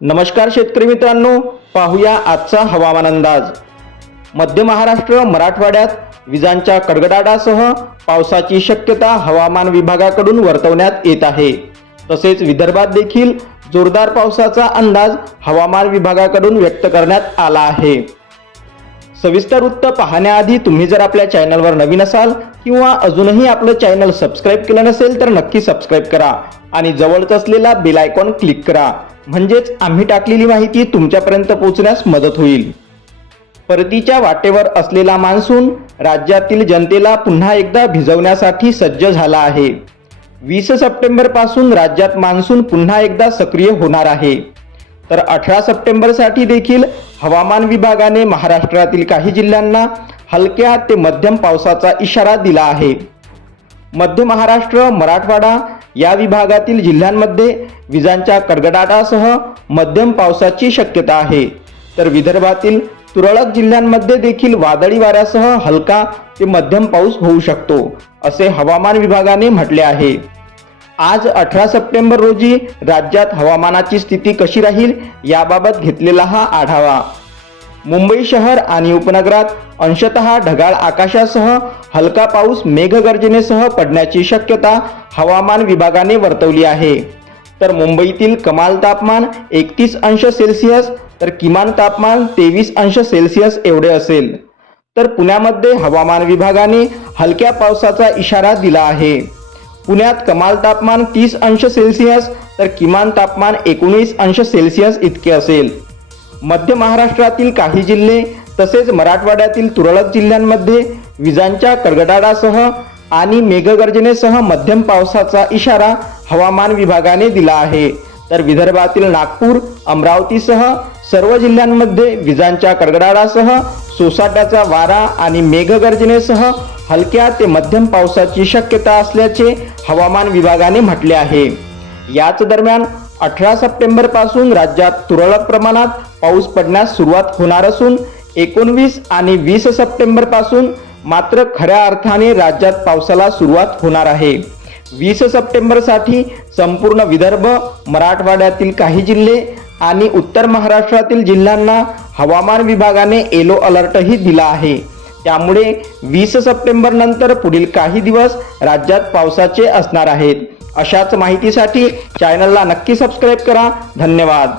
नमस्कार शेतकरी मित्रांनो पाहूया आजचा हवामान अंदाज. मध्य महाराष्ट्र मराठवाड्यात विजांच्या कडगडाटासह पावसाची शक्यता हवामान विभागाकडून वर्तवण्यात येत आहे. तसेच विदर्भात देखील जोरदार पावसाचा अंदाज हवामान विभागाकडून व्यक्त करण्यात आला आहे. सविस्तर वृत्त पाहण्याआधी तुम्ही जर आपल्या चॅनलवर नवीन असाल किंवा अजूनही आपलं चॅनल सबस्क्राईब केलं नसेल तर नक्की सबस्क्राईब करा आणि जवळच असलेला बेल आयकॉन क्लिक करा. म्हणजेच आम्ही टाकलेली माहिती तुमच्यापर्यंत पोहोचण्यास मदत होईल. परतीच्या वाटेवर असलेला मान्सून राज्यातील जनतेला पुन्हा एकदा भिजवण्यासाठी सज्ज झाला आहे. वीस सप्टेंबरपासून राज्यात मान्सून पुन्हा एकदा सक्रिय होणार आहे. तर अठरा सप्टेंबरसाठी देखील हवामान विभागाने महाराष्ट्रातील काही जिल्ह्यांना हलक्या ते मध्यम पावसाचा इशारा दिला आहे. मध्य महाराष्ट्र मराठवाडा या विभागातील जिल्ह्यांमध्ये विजांच्या कडकडाटासह मध्यम पावसाची शक्यता आहे. तर विदर्भातील तुरळक जिल्ह्यांमध्ये देखील वादळी वाऱ्यासह हलका ते मध्यम पाऊस होऊ शकतो असे हवामान विभागाने म्हटले आहे. आज अठरा सप्टेंबर रोजी राज्यात हवामानाची स्थिती कशी राहील याबाबत घेतलेला हा आढावा. मुंबई शहर आणि उपनगरात अंशतः ढगाळ आकाशासह हलका पाऊस मेघगर्जनेसह पडण्याची शक्यता हवामान विभागाने वर्तवली आहे. तर मुंबईतील कमाल तापमान एकतीस अंश सेल्सिअस तर किमान तापमान तेवीस अंश सेल्सिअस एवढे असेल. तर पुण्यामध्ये हवामान विभागाने हलक्या पावसाचा इशारा दिला आहे. पुण्यात कमाल तापमान तीस अंश सेल्सिअस तर किमान तापमान एकोणीस अंश सेल्सिअस इतके असेल. मध्य महाराष्ट्रातील काही जिल्हे तसेच मराठवाड्यातील तुरळक जिल्ह्यांमध्ये विजांच्या कडगडाटासह आणि मेघगर्जनेसह मध्यम पावसाचा इशारा हवामान विभागाने दिला आहे. तर विदर्भातील नागपूर अमरावतीसह सर्व जिल्ह्यांमध्ये विजांच्या कडगडाटासह सोसाट्याचा वारा आणि मेघगर्जनेसह हलक्या ते मध्यम पावसाची शक्यता असल्याचे हवामान विभागाने म्हटले आहे. याच दरम्यान अठरा सप्टेंबरपासून राज्यात तुरळक प्रमाणात पाऊस पडण्यास सुरुवात होणार असून एकोणवीस आणि वीस सप्टेंबरपासून मात्र खऱ्या अर्थाने राज्यात पावसाला सुरुवात होणार आहे. वीस सप्टेंबरसाठी संपूर्ण विदर्भ मराठवाड्यातील काही जिल्हे आणि उत्तर महाराष्ट्रातील जिल्ह्यांना हवामान विभागाने येलो अलर्टही दिला आहे. त्यामुळे वीस सप्टेंबर नंतर पुढील काही दिवस राज्यात पावसाचे असणार आहेत. अशाच माहितीसाठी चॅनलला नक्की सबस्क्राईब करा. धन्यवाद.